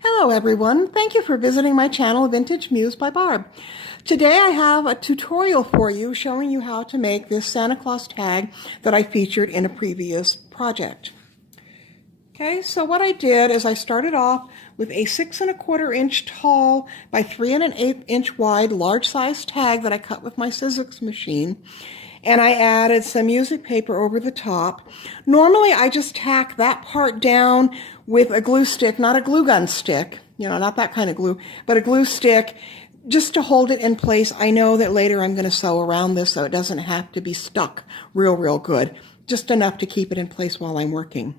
Hello everyone, thank you for visiting my channel Vintage Muse by Barb. Today I have a tutorial for you showing you how to make this Santa Claus tag that I featured in a previous project. Okay, so what I did is I started off with a 6 1/4 inch tall by 3 1/8 inch wide large size tag that I cut with my Sizzix machine. And I added some music paper over the top. Normally I just tack that part down with a glue stick, not a glue gun stick, not that kind of glue, but a glue stick just to hold it in place. I know that later I'm going to sew around this so it doesn't have to be stuck real good, just enough to keep it in place while I'm working.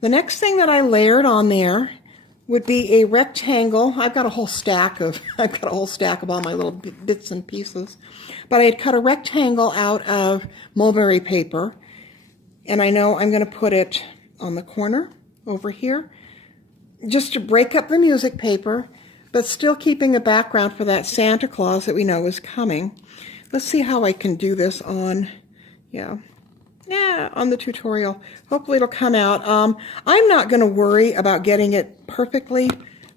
The next thing that I layered on there would be a rectangle. I've got a whole stack of all my little bits and pieces. But I had cut a rectangle out of mulberry paper, and I know I'm going to put it on the corner over here just to break up the music paper, but still keeping a background for that Santa Claus that we know is coming. Let's see how I can do this on the tutorial. Hopefully it'll come out. I'm not going to worry about getting it perfectly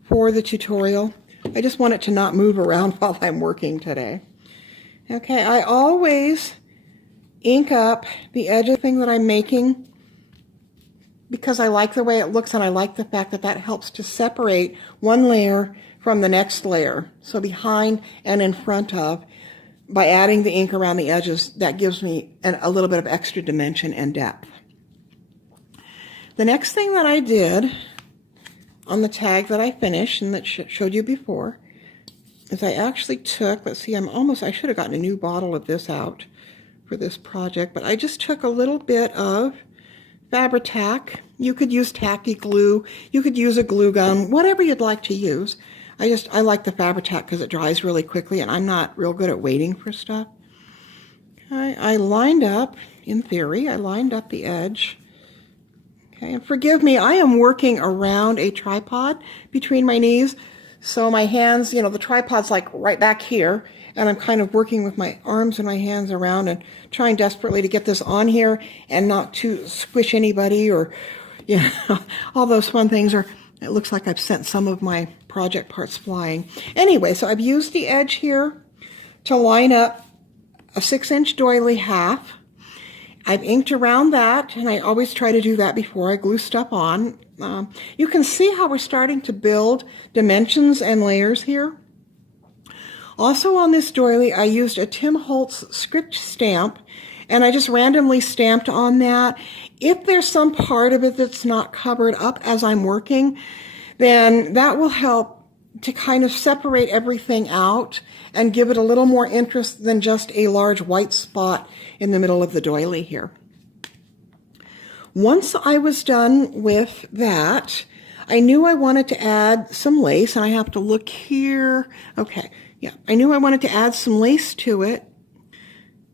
for the tutorial. I just want it to not move around while I'm working today. Okay, I always ink up the edge of the thing that I'm making because I like the way it looks, and I like the fact that that helps to separate one layer from the next layer. So behind and in front of, by adding the ink around the edges, that gives me a little bit of extra dimension and depth. The next thing that I did on the tag that I finished and that showed you before is I actually took, let's see, I should have gotten a new bottle of this out for this project, but I just took a little bit of Fabri-Tac. You could use tacky glue, you could use a glue gun, whatever you'd like to use. I like the Fabri-Tac because it dries really quickly, and I'm not real good at waiting for stuff. Okay, I lined up, in theory, I lined up the edge. Okay, and forgive me, I am working around a tripod between my knees, so my hands, the tripod's like right back here, and I'm kind of working with my arms and my hands around and trying desperately to get this on here and not to squish anybody or, all those fun things. Or it looks like I've sent some of my project parts flying. Anyway, so I've used the edge here to line up a 6-inch doily half. I've inked around that, and I always try to do that before I glue stuff on. You can see how we're starting to build dimensions and layers here. Also on this doily, I used a Tim Holtz script stamp, and I just randomly stamped on that. If there's some part of it that's not covered up as I'm working, then that will help to kind of separate everything out and give it a little more interest than just a large white spot in the middle of the doily here. Once I was done with that, I knew I wanted to add some lace, and I have to look here. Okay, yeah, I knew I wanted to add some lace to it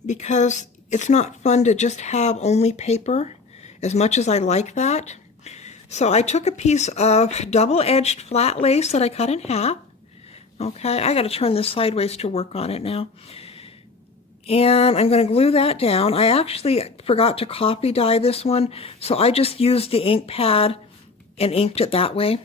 because it's not fun to just have only paper, as much as I like that. So I took a piece of double-edged flat lace that I cut in half. Okay, I got to turn this sideways to work on it now. And I'm going to glue that down. I actually forgot to copy dye this one, so I just used the ink pad and inked it that way.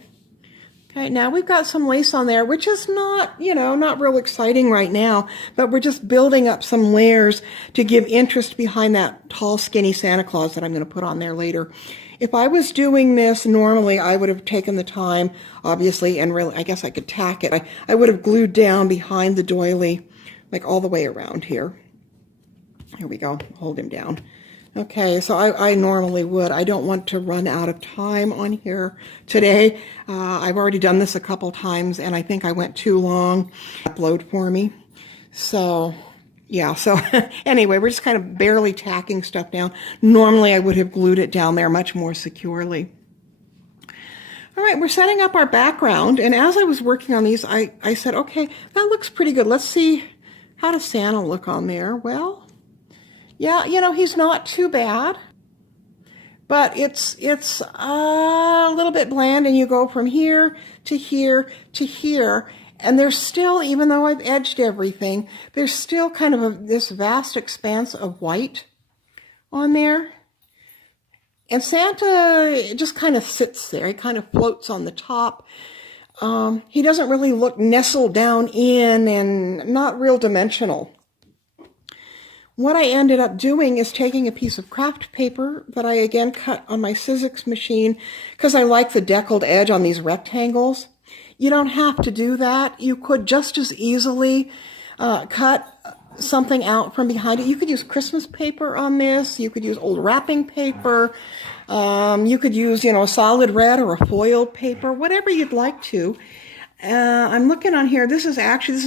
Okay, now we've got some lace on there, which is not, not real exciting right now, but we're just building up some layers to give interest behind that tall, skinny Santa Claus that I'm going to put on there later. If I was doing this normally, I would have taken the time, obviously, and really, I guess I could tack it. I would have glued down behind the doily, like all the way around here. Here we go, hold him down. Okay, so I normally would. I don't want to run out of time on here today. I've already done this a couple times, and I think I went too long. Upload for me. So, yeah, so anyway, we're just kind of barely tacking stuff down. Normally, I would have glued it down there much more securely. All right, we're setting up our background, and as I was working on these, I said, okay, that looks pretty good. Let's see, how does Santa look on there? Well, yeah, he's not too bad, but it's a little bit bland, and you go from here to here to here, and there's still, even though I've edged everything, there's still kind of this vast expanse of white on there. And Santa just kind of sits there. He kind of floats on the top. He doesn't really look nestled down in and not real dimensional. What I ended up doing is taking a piece of craft paper that I again cut on my Sizzix machine because I like the deckled edge on these rectangles. You don't have to do that. You could just as easily cut something out from behind it. You could use Christmas paper on this. You could use old wrapping paper. You could use, a solid red or a foiled paper, whatever you'd like to. I'm looking on here. This is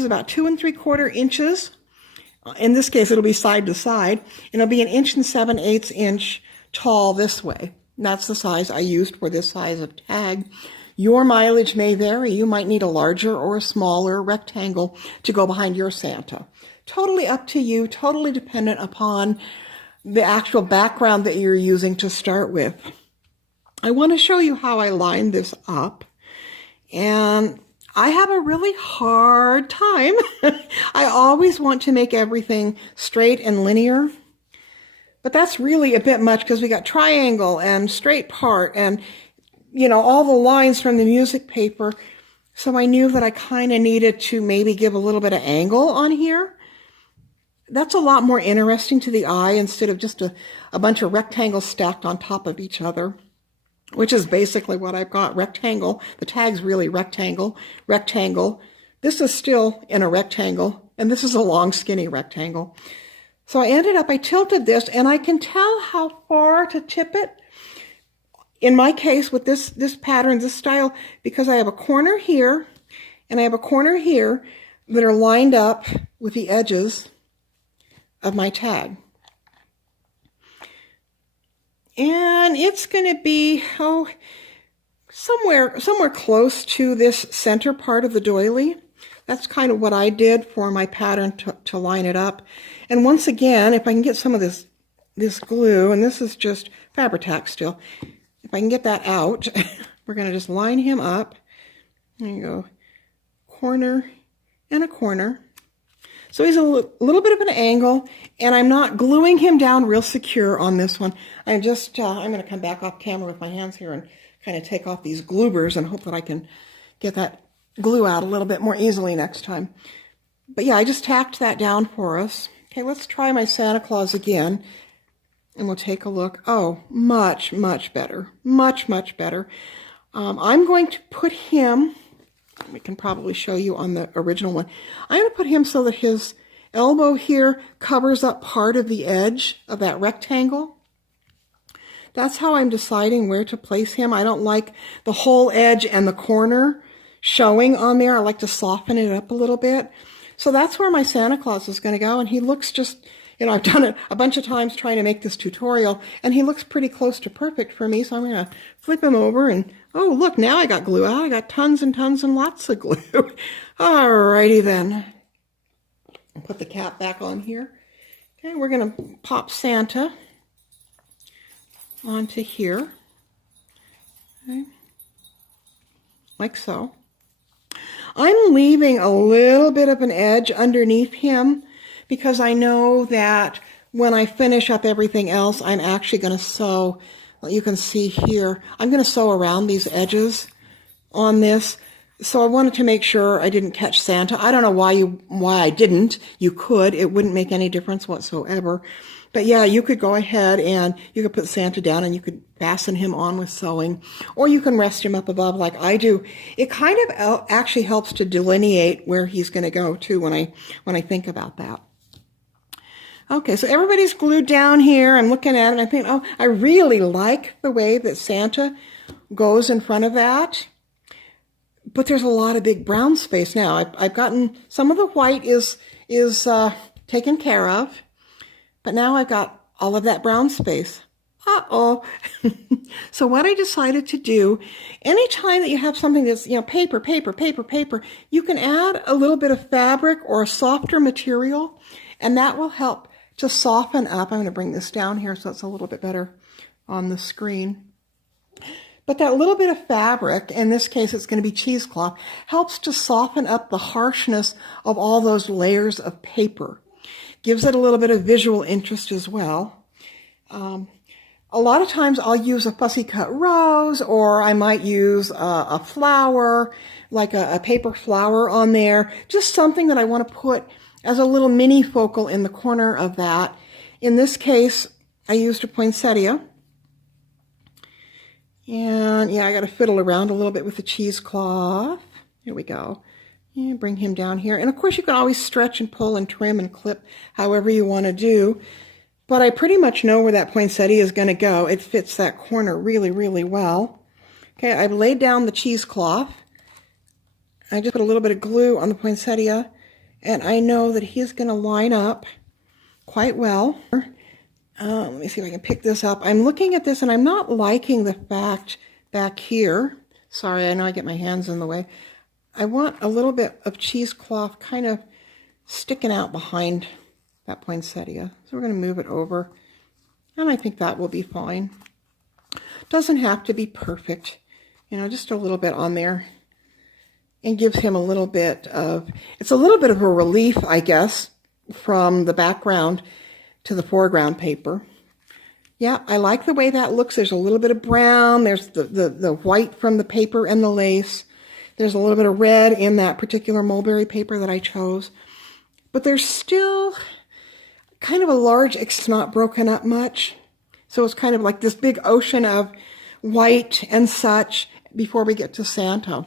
about 2 3/4 inches. In this case, it'll be side to side. And it'll be 1 7/8 inch tall this way. That's the size I used for this size of tag. Your mileage may vary. You might need a larger or a smaller rectangle to go behind your Santa. Totally up to you, totally dependent upon the actual background that you're using to start with. I want to show you how I lined this up. And I have a really hard time. I always want to make everything straight and linear. But that's really a bit much because we got triangle and straight part and, all the lines from the music paper. So I knew that I kind of needed to maybe give a little bit of angle on here. That's a lot more interesting to the eye instead of just a bunch of rectangles stacked on top of each other, which is basically what I've got. Rectangle. The tag's really rectangle, rectangle. This is still in a rectangle, and this is a long, skinny rectangle. So I tilted this, and I can tell how far to tip it. In my case, with this pattern, this style, because I have a corner here, and I have a corner here that are lined up with the edges of my tag. And it's going to be, somewhere close to this center part of the doily. That's kind of what I did for my pattern to line it up. And once again, if I can get some of this glue, and this is just Fabri-Tac still, if I can get that out, we're going to just line him up. There you go. Corner and a corner. So he's a little bit of an angle, and I'm not gluing him down real secure on this one. I'm just, I'm going to come back off camera with my hands here and kind of take off these gloobers and hope that I can get that glue out a little bit more easily next time. But yeah, I just tacked that down for us. Okay, let's try my Santa Claus again, and we'll take a look. Oh, much, much better. Much, much better. I'm going to put him... We can probably show you on the original one. I'm going to put him so that his elbow here covers up part of the edge of that rectangle. That's how I'm deciding where to place him. I don't like the whole edge and the corner showing on there. I like to soften it up a little bit. So that's where my Santa Claus is going to go. And he looks just, I've done it a bunch of times trying to make this tutorial, and he looks pretty close to perfect for me. So I'm going to flip him over and, oh, look, now I got glue out. I got tons and tons and lots of glue. Alrighty then. I'll put the cap back on here. Okay, we're going to pop Santa onto here. Okay. Like so. I'm leaving a little bit of an edge underneath him because I know that when I finish up everything else, I'm actually going to sew. Well, you can see here, I'm going to sew around these edges on this. So I wanted to make sure I didn't catch Santa. I don't know why I didn't. You could. It wouldn't make any difference whatsoever. But yeah, you could go ahead and you could put Santa down and you could fasten him on with sewing, or you can rest him up above like I do. It kind of actually helps to delineate where he's going to go too when I think about that. Okay, so everybody's glued down here. I'm looking at it and I think, oh, I really like the way that Santa goes in front of that. But there's a lot of big brown space now. I've gotten, some of the white is taken care of. But now I've got all of that brown space. Uh-oh. So what I decided to do, anytime that you have something that's, paper, you can add a little bit of fabric or a softer material, and that will help to soften up. I'm going to bring this down here so it's a little bit better on the screen. But that little bit of fabric, in this case it's going to be cheesecloth, helps to soften up the harshness of all those layers of paper. Gives it a little bit of visual interest as well. a lot of times I'll use a fussy cut rose, or I might use a flower, like a paper flower on there, just something that I want to put as a little mini focal in the corner of that. In this case, I used a poinsettia. And yeah, I got to fiddle around a little bit with the cheesecloth. Here we go. And bring him down here. And of course, you can always stretch and pull and trim and clip however you want to do. But I pretty much know where that poinsettia is going to go. It fits that corner really, really well. Okay, I've laid down the cheesecloth. I just put a little bit of glue on the poinsettia. And I know that he's going to line up quite well. Let me see if I can pick this up. I'm looking at this and I'm not liking the fact back here. Sorry, I know I get my hands in the way. I want a little bit of cheesecloth kind of sticking out behind that poinsettia. So we're going to move it over. And I think that will be fine. Doesn't have to be perfect. You know, just a little bit on there. And gives him a little bit of, it's a little bit of a relief, I guess, from the background to the foreground paper. Yeah, I like the way that looks. There's a little bit of brown. There's the white from the paper and the lace. There's a little bit of red in that particular mulberry paper that I chose. But there's still kind of a large, it's not broken up much. So it's kind of like this big ocean of white and such before we get to Santa.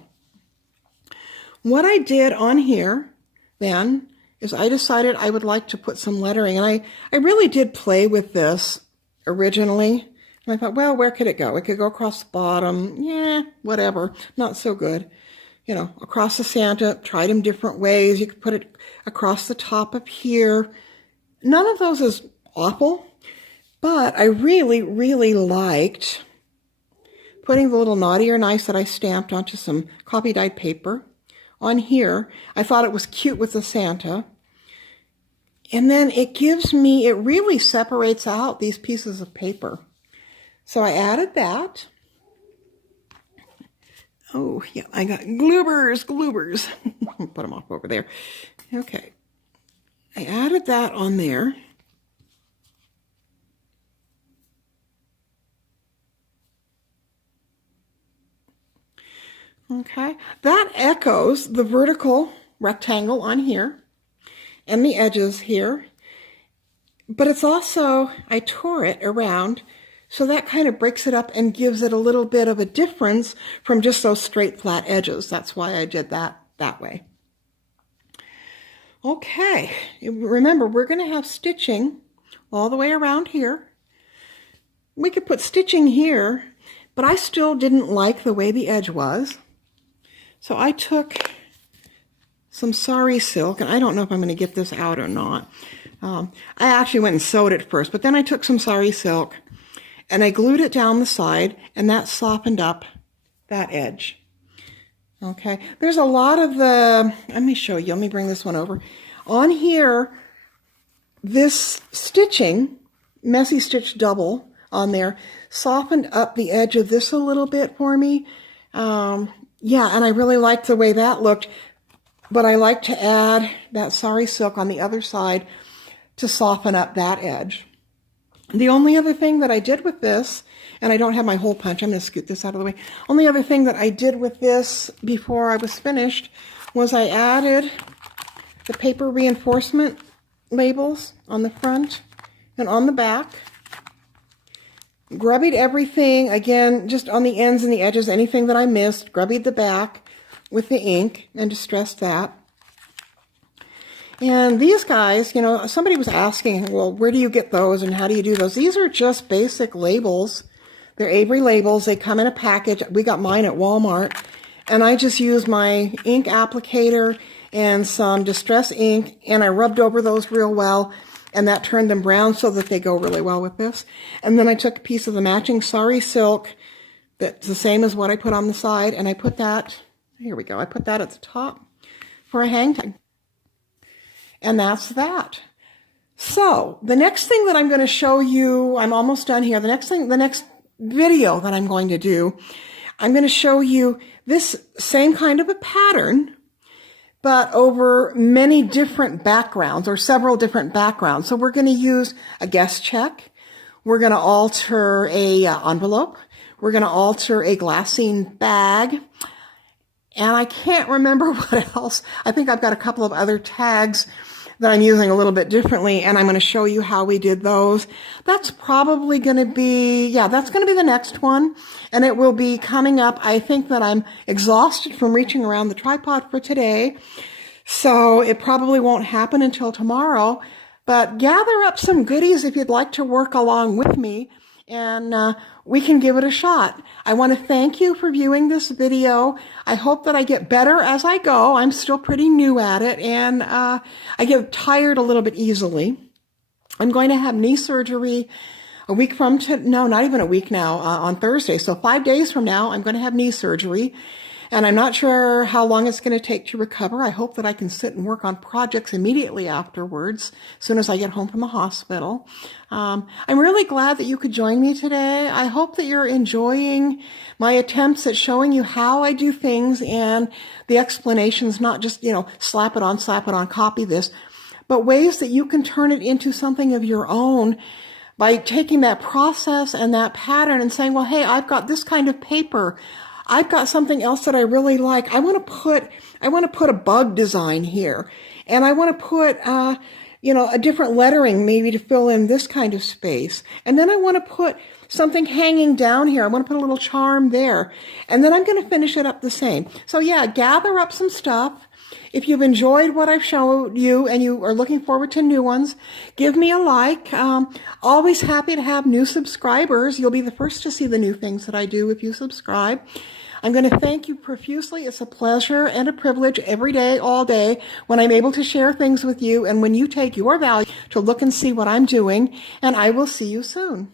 What I did on here then is I decided I would like to put some lettering. And I really did play with this originally. And I thought, well, where could it go? It could go across the bottom. Yeah, whatever. Not so good. You know, across the Santa, tried them different ways. You could put it across the top of here. None of those is awful. But I really, really liked putting the little naughty or nice that I stamped onto some copy dyed paper on here. I thought it was cute with the Santa. And then it gives me, it really separates out these pieces of paper. So I added that. Oh, yeah, I got gloobers. Put them off over there. Okay. I added that on there. Okay, that echoes the vertical rectangle on here and the edges here, but it's also, I tore it around, so that kind of breaks it up and gives it a little bit of a difference from just those straight flat edges. That's why I did that way. Okay, remember we're going to have stitching all the way around here. We could put stitching here, but I still didn't like the way the edge was. So I took some sari silk, and I don't know if I'm going to get this out or not. I actually went and sewed it first, but then I took some sari silk and I glued it down the side, and that softened up that edge. Okay, there's a lot of the, let me show you, let me bring this one over. On here, this stitching, messy stitch double on there, softened up the edge of this a little bit for me. Yeah, and I really liked the way that looked, but I like to add that sari silk on the other side to soften up that edge. The only other thing that I did with this, and I don't have my hole punch, I'm going to scoot this out of the way. Only other thing that I did with this before I was finished was I added the paper reinforcement labels on the front and on the back. Grubbied everything, again, just on the ends and the edges, anything that I missed, grubbied the back with the ink and distressed that. And these guys, you know, somebody was asking, well, where do you get those and how do you do those? These are just basic labels. They're Avery labels. They come in a package. We got mine at Walmart. And I just used my ink applicator and some distress ink, and I rubbed over those real well. And that turned them brown so that they go really well with this. And then I took a piece of the matching sari silk that's the same as what I put on the side, and I put that, here we go, I put that at the top for a hang tag. And that's that. So the next thing that I'm going to show you, I'm almost done here. The next video that I'm going to do, I'm going to show you this same kind of a pattern, but over many different backgrounds or several different backgrounds. So we're going to use a guest check. We're going to alter a envelope. We're going to alter a glassine bag. And I can't remember what else. I think I've got a couple of other tags that I'm using a little bit differently, and I'm going to show you how we did those. That's probably going to be, that's going to be the next one, and it will be coming up. I think that I'm exhausted from reaching around the tripod for today, so it probably won't happen until tomorrow, but gather up some goodies if you'd like to work along with me, and we can give it a shot. I want to thank you for viewing this video. I hope that I get better as I go. I'm still pretty new at it, and I get tired a little bit easily. I'm going to have knee surgery a week from no, not even a week now, on Thursday. So 5 days from now, I'm going to have knee surgery. And I'm not sure how long it's going to take to recover. I hope that I can sit and work on projects immediately afterwards, as soon as I get home from the hospital. I'm really glad that you could join me today. I hope that you're enjoying my attempts at showing you how I do things and the explanations, not just, slap it on, copy this, but ways that you can turn it into something of your own by taking that process and that pattern and saying, well, hey, I've got this kind of paper. I've got something else that I really like. I want to put a bug design here, and I want to put, a different lettering maybe to fill in this kind of space. And then I want to put something hanging down here. I want to put a little charm there. And then I'm going to finish it up the same. So yeah, gather up some stuff. If you've enjoyed what I've showed you and you are looking forward to new ones, give me a like. Always happy to have new subscribers. You'll be the first to see the new things that I do if you subscribe. I'm going to thank you profusely. It's a pleasure and a privilege every day, all day, when I'm able to share things with you and when you take your value to look and see what I'm doing. And I will see you soon.